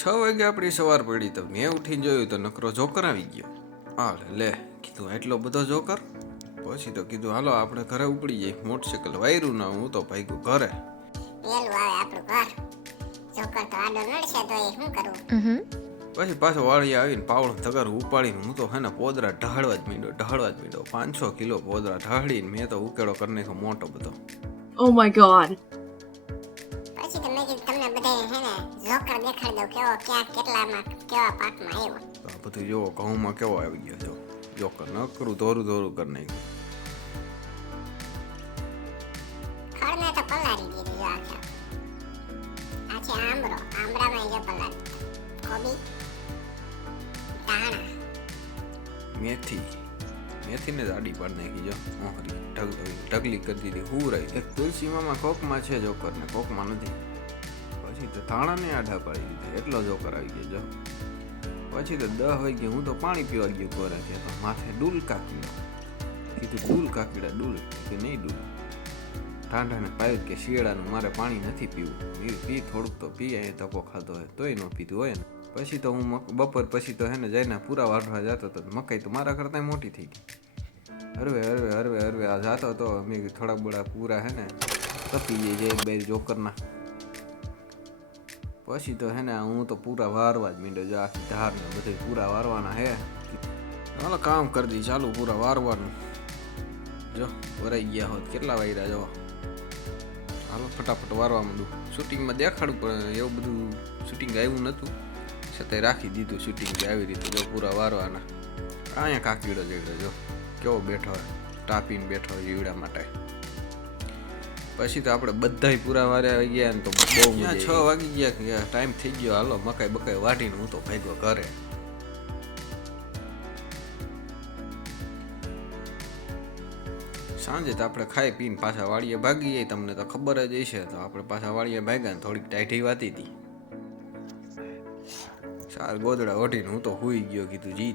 6 વાગે આપણી સવાર પડી તો મેં ઉઠીને જોયું તો નકરો જોકર આવી ગયો. હા લે કીધું એટલો બધો જોકર. પછી તો કીધું હાલો આપણે ઘરે ઉપડી જઈએ. મોટરસાઇકલ વાયરું ના હું તો ભાગ્યું ઘરે. વેલું આવે આપણું ઘર. જોકર તો આડો નડશે તો એ શું કરવું? પછી પાછો વાળી આવીને પાવડો તગર ઉપાડીને હું તો હે ને પોદરા ઢાળવા જ માંડ્યો. 500 કિલો પોદરા ઢાળીને મેં તો ઉકેળો કરી નાખ્યો મોટો બધો. Oh my god. પછી તો મેં કીધું તમને બધાને હે ને જોકર દેખાડી દઉં કેવો ક્યાં કેટલામાં કેવા પાકમાં આવ્યો. તો આ બધું જોવો ઘઉંમાં કેવો આવી ગયો જો જોકર ન કરું ધોરું કરી નાખ્યું. ખડને તો પલારી દીધું જો આખા. આ છે આંબળો. આંબળામાં જો પલારી કોબી ધાણા મેથીને જ આડી પાડી નાખી જો મોહરી ઢગલી કરી દીધી હુરાઈ. એક તુલસીમાં કોકમાં છે જોકર ને કોકમાં નથી. પછી તો ધાણાને આઢા પાડી દીધા એટલો જોકર આવી ગયો જો. પછી તો 10 વાગે હું તો પાણી પીવા ગયો કોરે છે તો માથે ડૂલ કાકીડો. કીધું ડૂલ કાકીડા ડૂલ કે નહીં ડૂલ. ઠાંડાને પાયું કે શિયાળાનું મારે પાણી નથી પીવું. પી થોડુંક તો પી અહીં ધક્કો ખાધો હોય તોય ન પીધું હોય ને. પછી તો હું બપોર પછી તો હેને જઈને પૂરા વાઢવા જતો હતો. મકાઈ તો મારા કરતાં મોટી થઈ ગઈ. હરવે આ જાતો હતો. મેં થોડા બોડા પૂરા હે ને તપી જાય બે જોકરના. પછી તો હે ને હું તો પૂરા વારવા જ માંડ્યો. જો આખી ધાર ને બધું પૂરા વારવાના હે. હાલો કામ કરી દી ચાલુ પૂરા વારવાનું. જો વરાઈ ગયા હોત કેટલા વાયરા જો. હાલો ફટાફટ વારવા માંડું. શૂટિંગમાં દેખાડું પણ એવું બધું શૂટિંગ આવ્યું નહોતું છતાંય રાખી દીધું શૂટિંગ આવી રીતે જો પૂરા વારવાના. અહીંયા કાકીડો જેડો જો કેવો બેઠો હોય ટાપીને બેઠો હોય જીવડા માટે. પછી તો આપણે બધાય પૂરા વાર્યા ગયા ને તો બહુ 6 વાગી ગયા ટાઈમ થઈ ગયો. હાલો મકાઈ બકાઈ વાટીને હું તો ભાગ્યો ઘરે. સાંજે તો આપણે ખાઈ પીને પાછા વાડીએ ભાગી જાય. તમને તો ખબર જ હશે. તો આપણે પાછા વાડીએ ભાગ્યા ને થોડીક ટાઈઠી વાતી હતી. સાર ગોદડા ઓઢીને હું તો હુઈ ગયો. કીધું જી